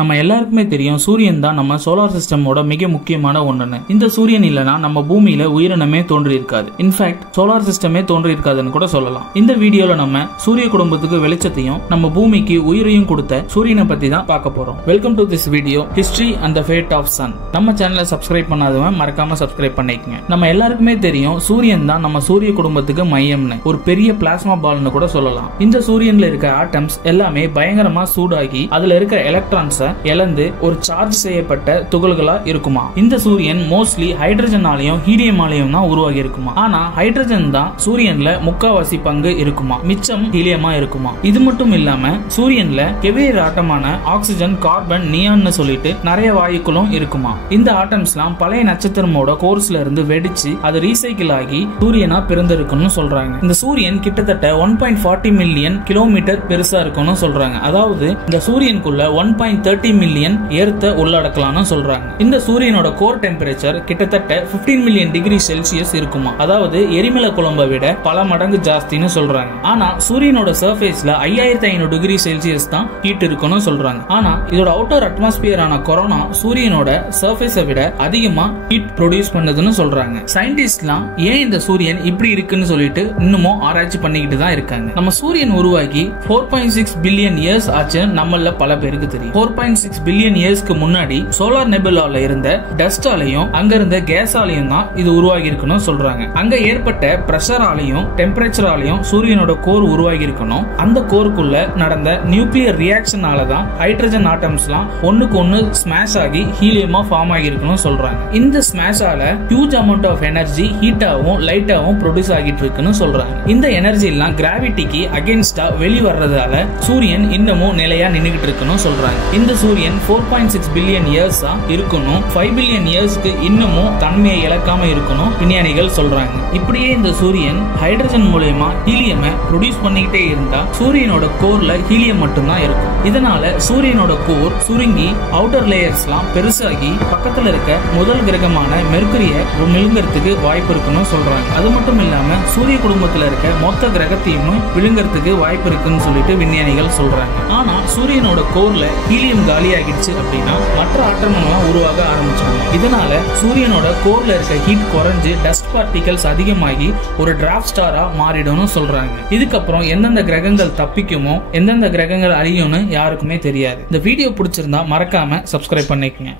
நம்ம எல்லாருக்குமே தெரியும் சூரியன் தான் நம்ம சோலார் சிஸ்டமோட மிக முக்கியமான ஒண்ணுன்னு. இந்த சூரியன் இல்லனா நம்ம பூமியில உயிரினமே தோன்றி இருக்காது. இன்ஃபேக்ட் சோலார் சிஸ்டமே தோன்றி இருக்காதுன்னு கூட சொல்லலாம். இந்த வீடியோல நம்ம சூரிய குடும்பத்துக்கு வெளிச்சத்தையும் நம்ம பூமிக்கு உயிரையும் கொடுத்த சூரியனை பத்தி தான் பார்க்க போறோம். Welcome to this video history and the fate of sun. நம்ம சேனலை சப்ஸ்கிரைப் பண்ணாதவங்க மறக்காம சப்ஸ்கிரைப் பண்ணிக்கங்க. நம்ம எல்லாருக்குமே தெரியும் சூரியன் தான் நம்ம சூரிய குடும்பத்துக்கு மையம்னு, ஒரு பெரிய பிளாஸ்மா பால்னு கூட சொல்லலாம். இந்த சூரியன்ல இருக்க ஆட்டம்ஸ் எல்லாமே பயங்கரமா சூடாகி அதுல இருக்க எலக்ட்ரான்ஸ் இழந்து ஒரு சார்ஜ் செய்யப்பட்ட துகள்களா இருக்குமா. இந்த சூரியன் மோஸ்ட்லி ஹைட்ரஜனாலையும் ஹீலியமாலையும் தான் உருவாகி இருக்குமா. ஆனா ஹைட்ரஜன் தான் சூரியன்ல முக்காவாசி பங்கு இருக்குமா, மிச்சம் ஹீலியமா இருக்குமா. இது மட்டும் இல்லாம சூரியன்ல கெவியர் ஆட்டமான ஆக்சிஜன், கார்பன், நியான்னு சொல்லிட்டு நிறைய வாயுக்களும் இருக்குமா. இந்த ஆட்டம்ஸ்லாம் பழைய நட்சத்திரமோட கோர்ஸ்ல இருந்து வெடிச்சு அது ரீசைக்கிள் ஆகி சூரியனா பிறந்திருக்குன்னு சொல்றாங்க. இந்த சூரியன் கிட்டத்தட்ட 1.40 மில்லியன் கிலோமீட்டர் பெருசா இருக்குன்னு சொல்றாங்க. அதாவது இந்த சூரியனுக்குள்ள 1.30 மில்லியன் எர்த்த உள்ளடக்கலாம்னு சொல்றாங்க. இந்த சூரியனோட கோர் டெம்பரேச்சர் கிட்டத்தட்ட 15 மில்லியன் டிகிரி செல்சியஸ் இருக்குமா. அதாவது எரிமலை குழம்பை விட பல மடங்கு ஜாஸ்தின்னு சொல்றாங்க. ஆனா சூரியனோட சர்ஃபேஸ்ல 5500 டிகிரி செல்சியஸ் தான் ஹீட் இருக்குன்னு சொல்றாங்க. ஆனா இதோட அவுட்டர் அட்மாஸ்பியரான கொரோனா சூரியனோட சர்ஃபேஸை விட அதிகமா ஹீட் ப்ரொடியூஸ் பண்ணுதுன்னு சொல்றாங்க. சயின்டிஸ்ட்லாம் ஏன் இந்த சூரியன் இப்படி இருக்குன்னு சொல்லிட்டு இன்னமும் ஆராய்ச்சி பண்ணிக்கிட்டு தான் இருக்காங்க. நம்ம சூரியன் உருவாகி 4.6 பில்லியன் இயர்ஸ் ஆச்சு நம்மள பல பேருக்கு தெரியும். 4.6 பில்லியன் இயர்ஸ்க்கு முன்னாடி சோலார் நெபுலால இருந்த டஸ்டாலையும் அங்க இருந்த கேஸாலையும் தான் இது உருவாகி இருக்கணும் சொல்றாங்க. அங்க ஏற்பட்ட பிரஷராலையும் டெம்பரேச்சராலையும் சூரியனோட கோர் உருவாகி இருக்கணும். அந்த கோருக்குள்ள நடந்த நியூக்ளியர் ரியாக்ஷனால தான் ஹைட்ரஜன் ஆட்டம்ஸ்லாம் ஒண்ணுக்கு ஒண்ணு ஸ்மாஷ் ஆகி ஹீலியமா ஃபார்ம் ஆகி இருக்கணும் சொல்றாங்க. இந்த ஸ்மாஷால ஹியூஜ் அமௌண்ட் ஆஃப் எனர்ஜி ஹீட்டாவும் லைட்டாவும் ப்ரொடியூஸ் ஆகிட்டு இருக்குன்னு சொல்றாங்க. இந்த எனர்ஜி எல்லாம் கிராவிட்டிக்கு அகைன்ஸ்டா வெளி வர்றதால சூரியன் இன்னமும் நிலையா நின்னுகிட்டு இருக்குன்னு சொல்றாங்க. இந்த சூரியன் 4.6 பில்லியன் இயர்ஸா இருக்கணும், 5 பில்லியன் இயர்ஸ்க்கு இன்னமும் தன்மையை இழக்காம இருக்கணும் விஞ்ஞானிகள் சொல்றாங்க. இப்படியே இந்த சூரியன் ஹைட்ரஜன் மூலமா ஹீலியம் ப்ரொடியூஸ் பண்ணிக்கிட்டே இருந்தா சூரியனோட கோர்ல ஹீலியம் மட்டும் தான் இருக்கும். இதனால சூரியனோட கோர் சுருங்கி அவுட்டர் லேயர்ஸ்லாம் பெருசாகி பக்கத்துல இருக்க முதல் கிரகமான மெர்க்குரிய விழுங்கறதுக்கு வாய்ப்பு இருக்குன்னு சொல்றாங்க. அது மட்டும் இல்லாம சூரிய குடும்பத்துல இருக்க மொத்த கிரகத்தையும் விழுங்கறதுக்கு வாய்ப்பு இருக்குன்னு சொல்லிட்டு விஞ்ஞானிகள் சொல்றாங்க. ஆனா சூரியனோட கோர்ல ஹீலியம் காலியாகிடுச்சு அப்படின்னா மற்ற ஆட்டம்லாம் உருவாக ஆரம்பிச்சாங்க. இதனால சூரியனோட கோர்ல இருக்க ஹீட் குறைஞ்சு டஸ்ட் பார்ட்டிகல்ஸ் அதிகமாகி ஒரு டிராஃப்ட் ஸ்டாரா மாறிடும்னு சொல்றாங்க. இதுக்கப்புறம் எந்தெந்த கிரகங்கள் தப்பிக்குமோ எந்தெந்த கிரகங்கள் அழியும்னு யாருக்குமே தெரியாது. இந்த வீடியோ பிடிச்சிருந்தா மறக்காம சப்ஸ்கிரைப் பண்ணிக்கங்க.